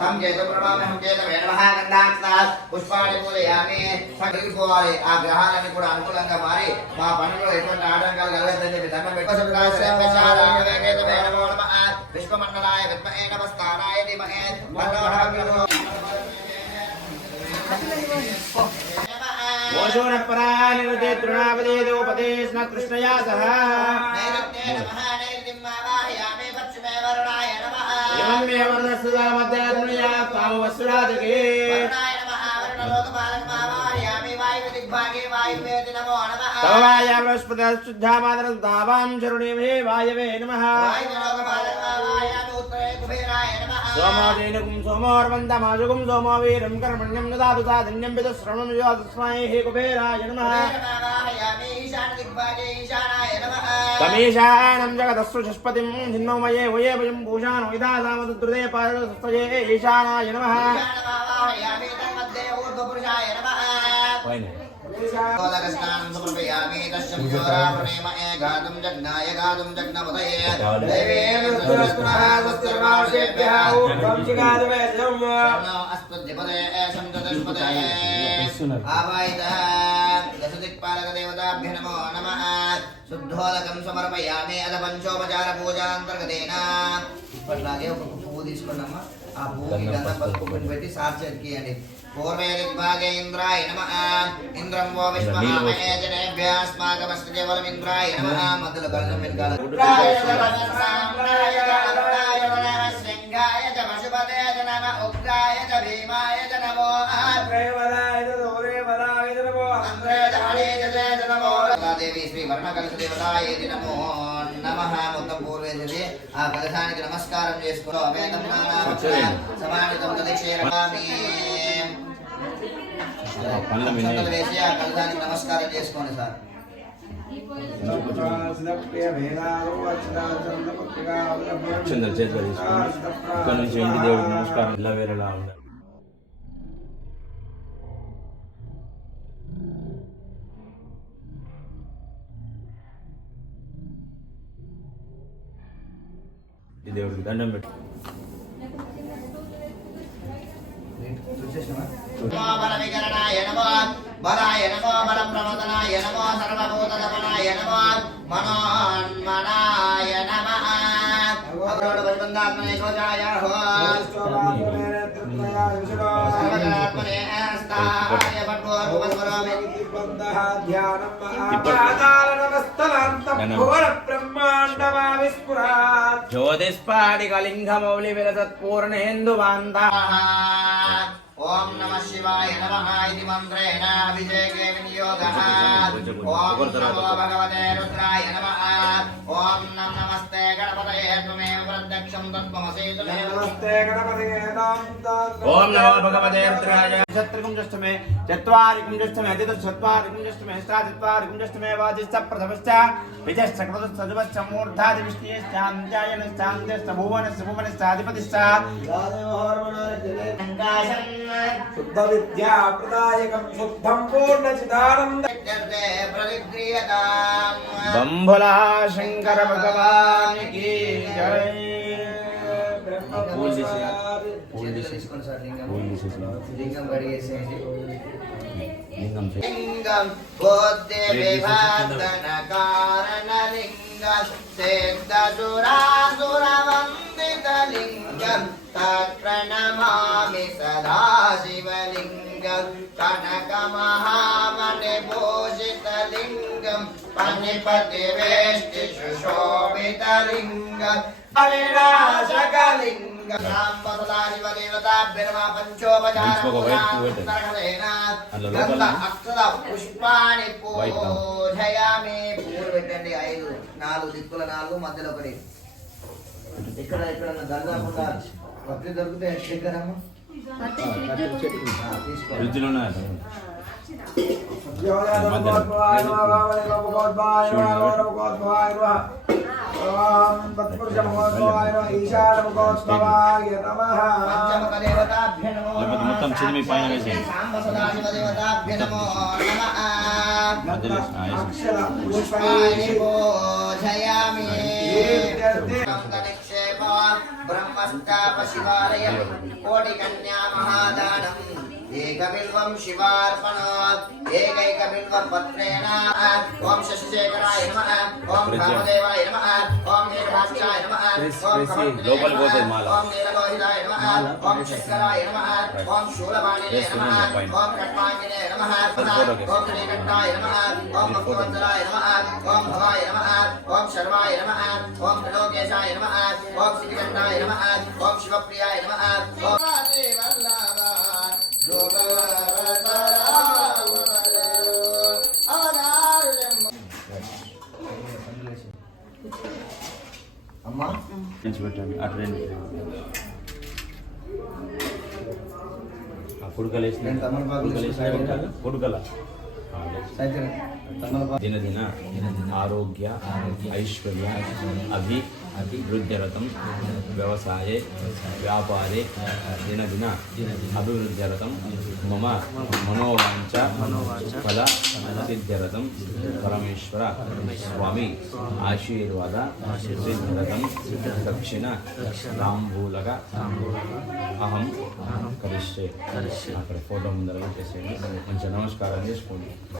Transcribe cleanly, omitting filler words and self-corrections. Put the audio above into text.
తం చేత ప్రభావం చేత వేణమహాగంధాక్ష పుష్పాన్ని పూజయామి సగిలిపోవాలి ఆ గ్రహాలన్నీ కూడా అనుకూలంగా మారి మా పనుల్లో ఎటువంటి ఆటంకాలు కలగద్దని చెప్పి దండం విశ్వమండలాయ విద్మహే నమస్కారాయ ధీమహి ఓషోణపరానిరుతే తృణాపదే దోపదే స్న కృష్ణయా సహ నైరుతే నమః నైర్దిమ్మావాహయామి పశ్చిమే వరుణాయ నమః యమమే వరుణస్సుదా మధ్యాహ్నయా పావస్సురాదికే వరుణాయ నమః వరుణలోకపాలకమావాహయామి వాయువు దిగ్భాగే వాయువేతి నమో నమః తవాయా బృహస్పతి శుద్ధా మాతరం దావాం శరుణేమే వాయవే నమః వాయులోకపాలకమావాహయామి ఉత్తరే కుబేరాయ నమః సోమోదేనుకుం సోమోర్వందమాజుకుం సోమోవీరం కర్మణ్యం దదాతు సాధన్యం విదుశ్రవణం యోతస్మై హే కుబేరాయ నమః తమీశానం జగదస్సుషస్పతిం హిన్నోమయే వయే వయం భూషాను విదాసామదుద్రుదే పాదస్తయే ఈశానాయ నమః స్నానం సమర్పయామి దశం యోరావణేమ ఏగాదం జగ్నాయ గాదం జగ్నవదయే దైవేన సర్వస్మాహస్సర్వాశేభ్యః వంశిగాదవేదం అస్మద్దిపదే సంతదస్పదే ఆవాయిత దశదిక్పాలక దేవతాభ్య నమో నమః శుద్ధోదకం సమర్పయామి అద పంచోపచార పూజాంతర్గతేన ఇప్పట్లాగే ఒక పువ్వు తీసుకున్నామా ఆ పువ్వుకి గంధం పసుపు పెట్టి సాక్షియండి పూర్వే దిగ్భాగే ఇంద్రాయ నమః ఇంద్రం వో విశ్వమామహే జనేభ్యస్మాకమస్తి కేవలం ఇంద్రాయ నమః మధ్యలో కలశం వెనకాల ఉగ్రాయ నమః శృంగాయ చ పశుపతే చ నమః ఉగ్రాయ చ భీమాయ చ నమో ప్రేమదాయ చ దౌరేవదాయ చ నమో అంద్రేదాయ చ నమో దేవి శ్రీ వర్ణకలశ దేవతాయ నమో నమః మొత్తం పూర్వేది ఆ కలశానికి నమస్కారం చేసుకో అవేదం సమానితం తదిక్షేరమామి వేసి ఆ కలశానికి నమస్కారం చేసుకోండి సార్ చంద్ర చేతిలో తీసుకోండి ఇక్కడ నుంచి ఇంటి దేవుడికి నమస్కారం ఇలా వేరేలా ఉండాలి దేవుడికి దండం పెట్టు బల వికరణాయ నమో బలాయ నమో బల ప్రమోదనాయ నమో సర్వభూతదమనాయ నమో మనోన్మనాయ నమః అగ్రోడ వజ్బంధాత్మనే శోచాయ హో సర్వజనాత్మనే స్థాయ భట్వోర్భువస్వరోమి బంధః ధ్యానం మహాపాదాల నమస్తలాంతం భువన బ్రహ్మాండమా విస్ఫురాత్ జ్యోతిస్ఫాటికలింగమౌళి విలసత్పూర్ణేందువాంతః ఓం నమః శివాయ నమః ఇది మంత్రేణ అభిషేకే వినియోగః ఓం నమో భగవతే రుద్రాయ నమః ఓం నమస్తే గణపతయే త్వమేవ ప్రత్యక్షం తత్వమసి నమస్తే గణపతయే ఓం నమో భగవతే రుద్రాయ శత్రుకుం జష్టమే చత్వారికుం జష్టమే అదితశ్చత్వారికుం జష్టమే స్థాచత్వారికుం జష్టమే వాజిష్ట ప్రథమశ్చ విజశ్చ క్రతుశ్చ మూర్ధాది విష్ణుయేశ్చాంత్యాయనశ్చాంత్యశ్చ భువనశ్చ భువనశ్చాధిపతిశ్చ శుద్ధ విద్యా ప్రదాయకం శుద్ధం పూర్ణ చిదానంద బంభులా శంకర భగవానికి జై లింగం కడిగేసేసి లింగం బోధే విభాదన కారణ లింగం సిద్ధసురాసుర వందిత లింగం తత్ప్రణమామి సదా శివలింగం కనక మహామణి భూషిత లింగం పనిపతి వేష్టి సుశోభిత లింగం అవినాశకలింగం పుష్పాణి పూజయామి పూలు పెట్టండి 5 4 దిక్కుల 4 మధ్యలో ఒకటి ఇక్కడ దర్గాకుండా పత్రి దొరికితే ఎక్కడమ్మా మొత్తం చిరిమి పైన వేసేయండి పుష్పాణి పూజయామి ब्रह्मस्ताप शिवालयं कोटिकन्या महादानम् एकबिल्वं शिवार्पणात् एकैकबिल्वपत्रेण ॐ शशिशेखराय नमः ॐ रामदेवाय नमः ॐ नीलभास्याय नमः ॐ नीललोहिताय नमः ॐ शंकराय नमः ॐ शूलपाणिने नमः ॐ खट्वाङ्गिने नमः ॐ श्रीकण्ठाय नमः ॐ भक्तवत्सलाय नमः ॐ भवाय नमः ॐ शर्वाय नमः ॐ त्रिलोकेशाय नमः ॐ श्रीकण्ठाय नमः ॐ शिवप्रियाय नमः ॐ అమ్మా పెట్టండి అటు రెండు కొడుకలేసిన కొడుకల దినదిన ఆరోగ్య ఐశ్వర్య అభివృద్ధ్యరతం వ్యవసాయే వ్యాపారే దినదిన అభివృద్ధ్యరతం మమ మనోవాంఛ ఫల సిద్ధ్యరతం పరమేశ్వర స్వామి ఆశీర్వాద సిద్ధ్యరతం దక్షిణ తాంబూలక అహం కరిష్యే అక్కడ ఫోటో ముందర చేసేయండి మంచి నమస్కారం చేసుకోండి.